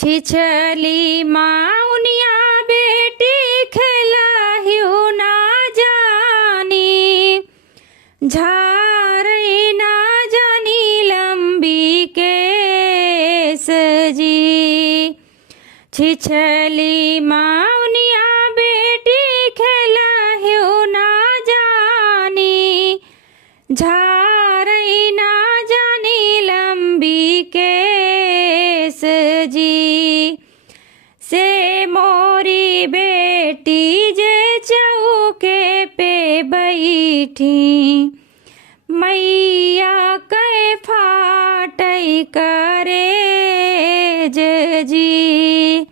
छिछली माउनिया बेटी खेलाहिउ ना जानी, झारई ना जानी लंबी केस जी। छिछली माउनिया बेटी खेलाहिउ ना जानी, झारई ना जानी लंबी केस जी। से मोरी बेटी जे चौके पे बैठी, मैया कै फाटई करे जी।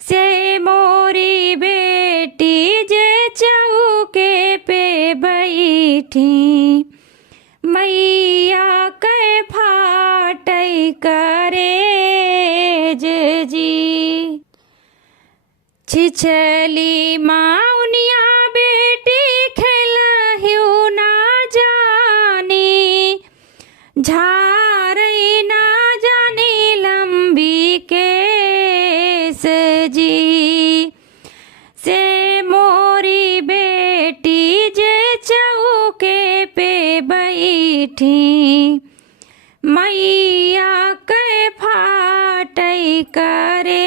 से मोरी बेटी जे चौके पे बैठी, मैया कै फाटई करे जी। छिछली माउनिया बेटी खेलाहिउ ना जानी, झारई ना जानी लंबी केस जी। से मोरी बेटी जे चौके पे बैठी, मैया कै फाटई करे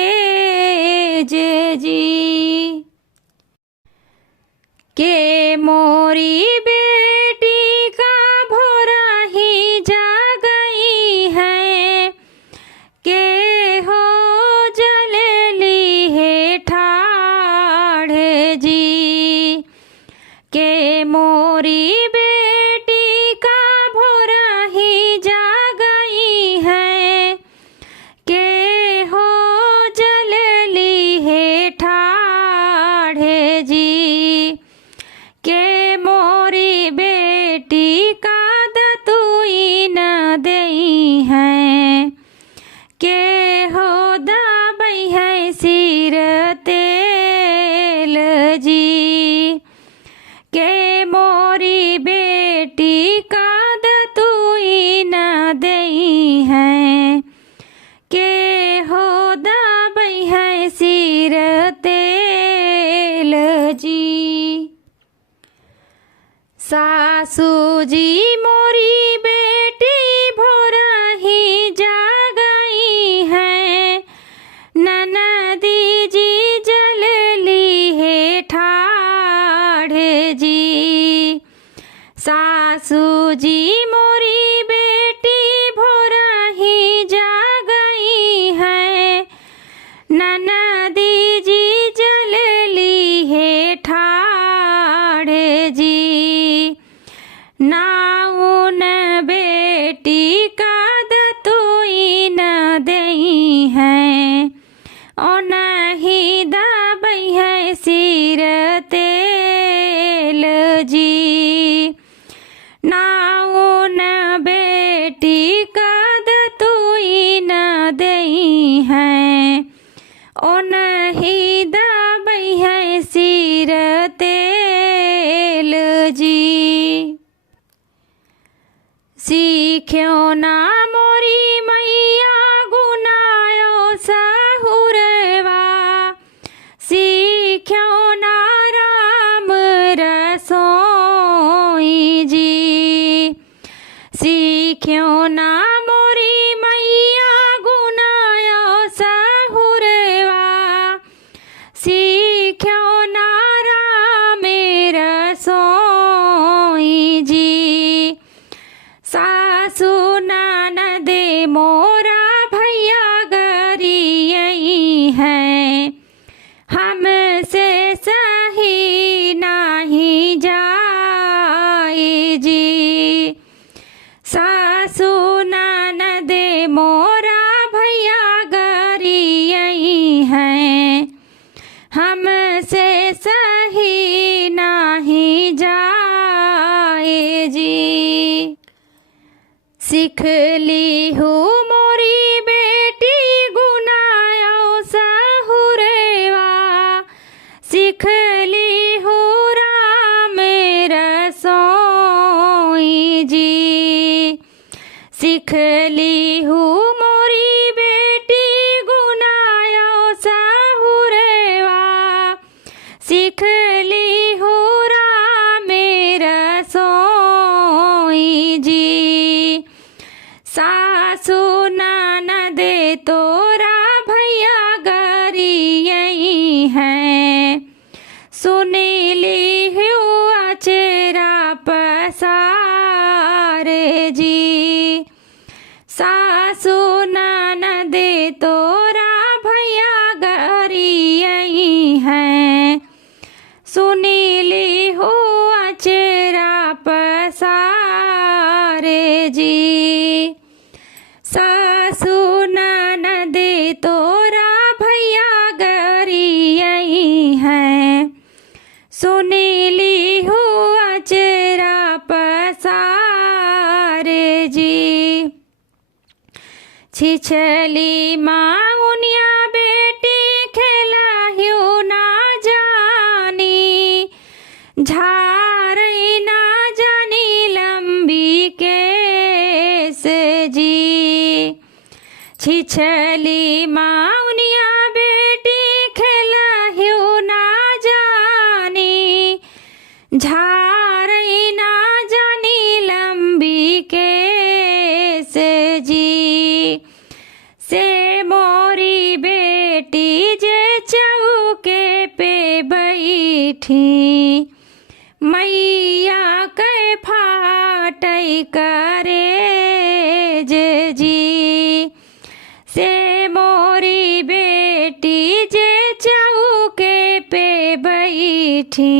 जी। के मोरी बेटी का भोरा ही जागई है, के हो जलेली है ठाढ़ जी। के मोरी बेटी का भोरा ही जागई है, के हो जलेली है ठाढ़ जी। के मोरी बेटी का दतुई न देई है, के हो दाबई है सिर तेल जी। के मोरी बेटी का दतुई न देई है, के हो दाबई है सिर तेल जी। सासू जी मोरी बेटी भोरा ही जागई है, ननदी जी जलली है ठाढ़ जी। सासू जी मोरी बेटी भोरा ही जागई है, ननदी जी जलली है ठाढ़ जी। नाउन बेटी का दतुई न देई है, ओ नहीं दाबई है सिर तेल जी। नाउन बेटी का दतुई न देई है, ओ नहीं दाबई है सिर तेल जी। सीख्यो ना मोरी मैया गुनायो सहुरवा, सीख्यो ना राम रसोई जी। सीख्यो ना मोरी मैया गुनायो सहुरवा, सीख्यो ना राम रसोई जी। सासू ननदे मोरा भैया गरियई है, हमसे सही नहीं जाए जी। सासू ननदे मोरा भैया गरियई है, हमसे सही नहीं जाए जी। सीख ली हूँ मोरी बेटी गुनायो सहुरवा, सीख ली हूँ राम रसोई जी। सीख ली हूँ मोरी बेटी गुना तोरा भैया गरियई है सुनीली हुआ चेरा पसारे जी सासु ननद तोरा भैया गरियई है सुनीली हुआ चेरा पसारे जी सासु ननद तोरा भैया गरियई है सुनीली हुआ चेरा पसारे जी छिछली माउनिया बेटी खेलाहियो ना जानी झारई ना जानी लंबी केस जी छिछली माउनिया बेटी खेलाहियो ना जानी झारई ना जानी लंबी केस जी से मोरी बेटी जे चौके पे बैठी मैया के फाटई करे जे जी से मोरी बेटी जे चौके पे बैठी